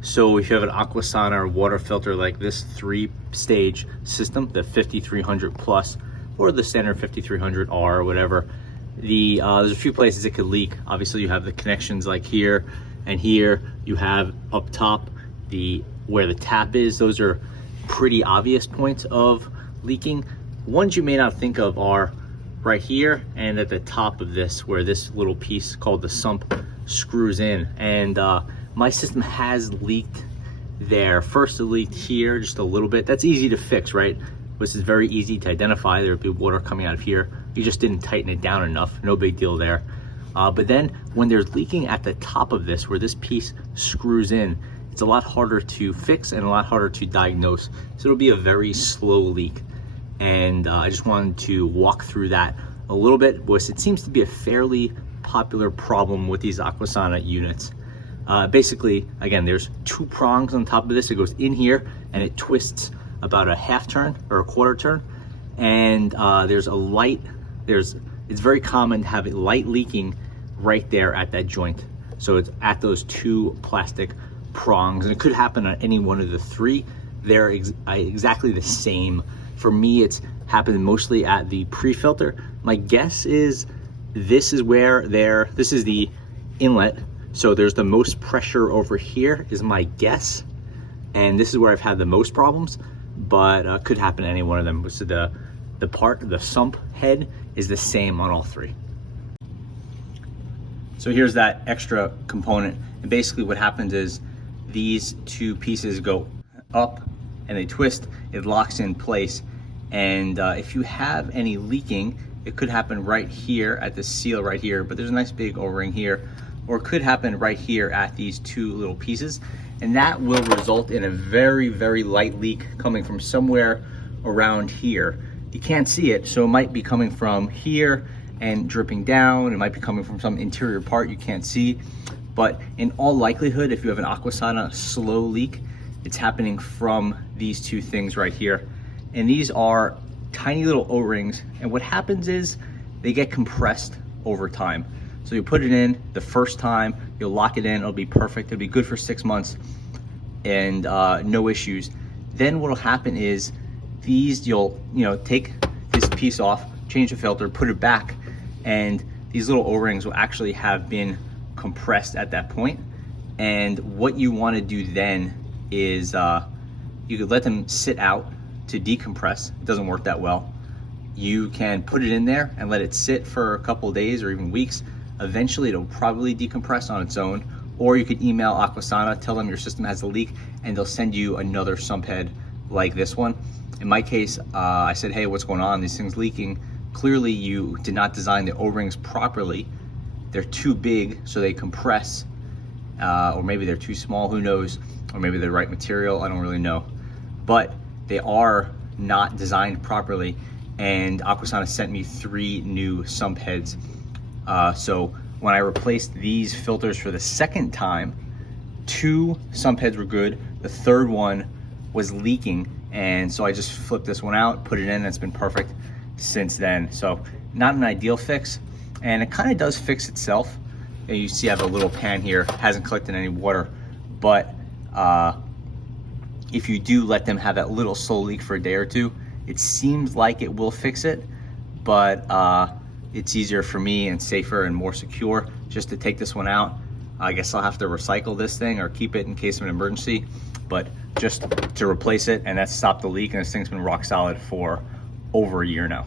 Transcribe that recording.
So if you have an Aquasana or water filter like this 3-stage system, the 5300 plus or the standard 5300R or whatever, there's a few places it could leak. Obviously you have the connections like here and here. You have up top where the tap is. Those are pretty obvious points of leaking. Ones you may not think of are right here and at the top of this, where this little piece called the sump screws in. And my system has leaked there. First it leaked here just a little bit. That's easy to fix, right? This is very easy to identify. There would be water coming out of here. You just didn't tighten it down enough. No big deal there. But then when there's leaking at the top of this, where this piece screws in, it's a lot harder to fix and a lot harder to diagnose. So it'll be a very slow leak. And I just wanted to walk through that a little bit, because it seems to be a fairly popular problem with these Aquasana units. Basically, again, there's 2 prongs on top of this. It goes in here and it twists about a half turn or a quarter turn. And there's a light, it's very common to have a light leaking right there at that joint. So it's at those 2 plastic prongs, and it could happen on any one of the 3. They're exactly the same. For me, it's happened mostly at the pre-filter. My guess is this is the inlet. So there's the most pressure over here is my guess. And this is where I've had the most problems, but could happen to any one of them. So the sump head is the same on all 3. So here's that extra component. And basically what happens is these 2 pieces go up and they twist, it locks in place. And if you have any leaking, it could happen right here at the seal right here, but there's a nice big O-ring here, or it could happen right here at these 2 little pieces. And that will result in a very, very light leak coming from somewhere around here. You can't see it, so it might be coming from here and dripping down. It might be coming from some interior part you can't see. But in all likelihood, if you have an Aquasana slow leak, it's happening from these 2 things right here. And these are tiny little O-rings. And what happens is they get compressed over time. So you put it in the first time, you'll lock it in, it'll be perfect. It'll be good for 6 months and no issues. Then what'll happen is you'll take this piece off, change the filter, put it back, and these little O-rings will actually have been compressed at that point. And what you want to do then is you could let them sit out to decompress. It doesn't work that well. You can put it in there and let it sit for a couple days or even weeks. Eventually it'll probably decompress on its own, or you could email Aquasana, tell them your system has a leak, and they'll send you another sump head like this one. In my case, I said, hey, what's going on? These things leaking. Clearly you did not design the O-rings properly. They're too big, so they compress, or maybe they're too small, who knows? Or maybe they're the right material, I don't really know. But they are not designed properly, and Aquasana sent me 3 new sump heads. So when I replaced these filters for the second time, 2 sump heads were good. The third one was leaking, and so I just flipped this one out, put it in, and it's been perfect since then. So not an ideal fix, and it kind of does fix itself. You see I have a little pan here, hasn't collected any water, but if you do let them have that little slow leak for a day or 2, it seems like it will fix it, but it's easier for me and safer and more secure just to take this one out. I guess I'll have to recycle this thing or keep it in case of an emergency, but just to replace it, and that's stopped the leak, and this thing's been rock solid for over a year now.